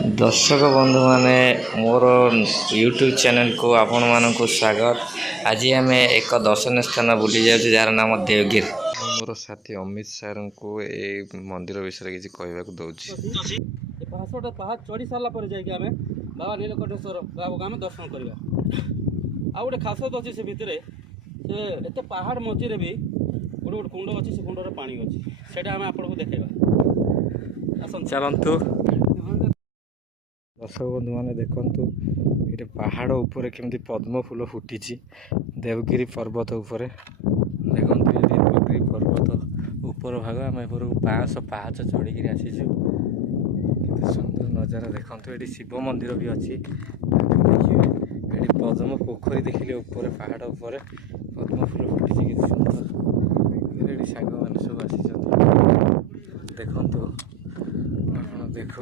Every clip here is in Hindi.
दर्शक बंधु माने मोर यूट्यूब चैनल को आपण मानक स्वागत। आज आम एक दर्शनीय स्थान बुली जाऊँ जार नाम देवगिर। मोर साथी अमित सार को ए मंदिर विषय किसी कहवाक दौची। पाहाड़ चढ़ी सारा पर जाइए आम बाबा नीलकंठेश्वर बाबा को आम दर्शन करवा। आ गोटे खासियत अच्छी से भितर से एत पहाड़ मझे भी गोटे गोटे कुंड अच्छी से कुंडर पानी अच्छी से आपको देखा चलतु। दर्शक बंधु मैंने देखु ये पहाड़ उपर केमती पद्म फूल फुटी देवगिरी पर्वत उपर देखु ये देवगिरी पर्वत उपर भाग आम ऊपर 500 पाहाच चढ़ी आसीचु। सुंदर नजारा देखु ये शिव मंदिर भी अच्छी देखिए ये पद्म पोखरी देखिले ऊपर पहाड़ उपर पद्म फूल फुटी कि सुंदर ये सांग मैंने सब आसी देखु आप देखा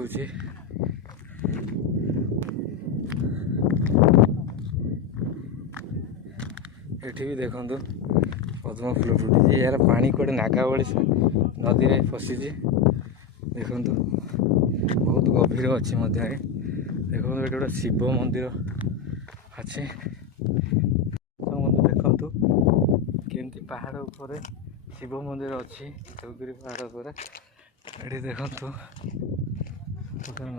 एठी भी देखु पद्म फूल फुटी यार पानी कड़े नागावली नदी में फसी देखु बहुत गभीर अच्छी देखो ये गोटे शिव मंदिर अच्छे देखु केमती पहाड़ उपर शिव मंदिर अच्छी देवगिरी पहाड़ उपर ये देखु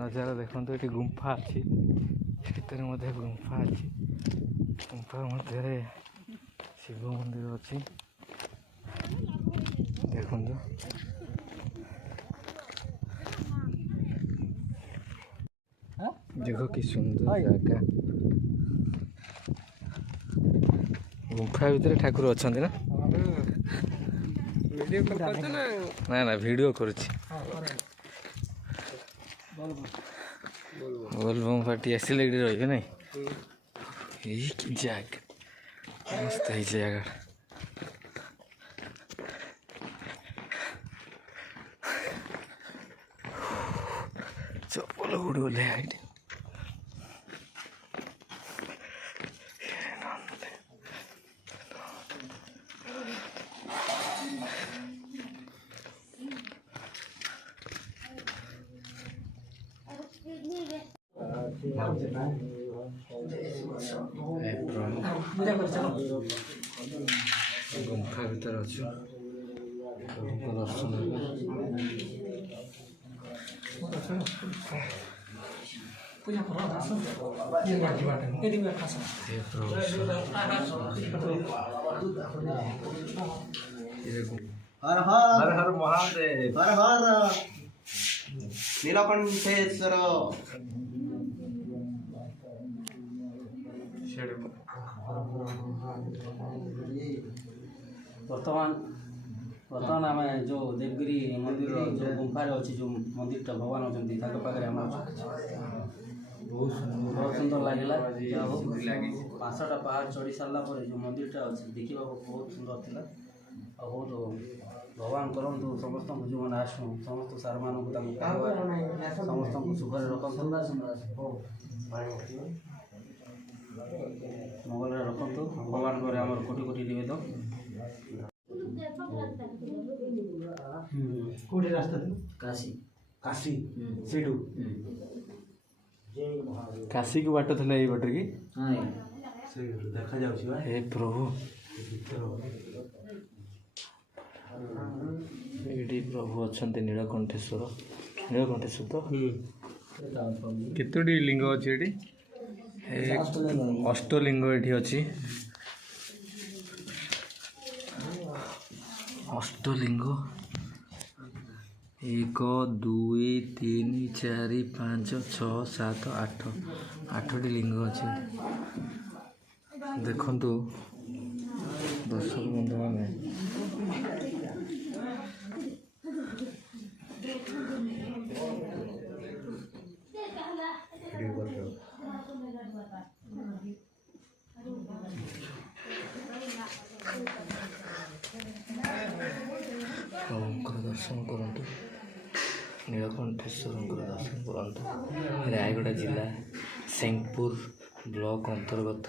नजारा देखु ये गुंफा अच्छी भीतर मध्य गुंफा अच्छी गुंफा मध्य शिव मंदिर अच्छी देखु देखो कि सुंदर जगह गुंफा भीतर ठाकुर अच्छा ना ना ना वीडियो करुच्ची बोलबम पार्टी आसिले ये रही ना ये जगह मस्त है जगह चप्पल उड़ बोले गुंफा भीतर अच्छे दर्शन हर हर हर महादेव हर हर नीलकंठेश्वर बर्तमान आम जो देवगिरी मंदिर जो गुंफा अच्छी जो मंदिर भगवान अच्छा पाखे बहुत सुंदर लगे 500टा पहाड़ चढ़ी सारा पर जो मंदिरटा अच्छे देखा बहुत सुंदर थी बहुत भगवान करूँ समस्त जो मैंने आसू समस्त सार मानक समस्त सुखरे रखु मंगल रखु भगवान को आम कोटि कोटि निवेदन कोठी रास्ता काशी काशी सेठू काशी को बाट थी बटर की देखा जा हे प्रभु ये प्रभु अच्छा नीलकंठेश्वर नीलकंठेश्वर तो केतोटी लिंग अच्छी ये अष्टलिंग ये अच्छी अष्टलिंग 1 2 3 4 5 6 7 8 8टी लिंग अच्छे देखु दर्शक बंधु मैंने प्रभुंर दर्शन करूँ नीलकंठेश्वर दर्शन करूँ रायगड़ा जिला सेंगपुर ब्लॉक अंतर्गत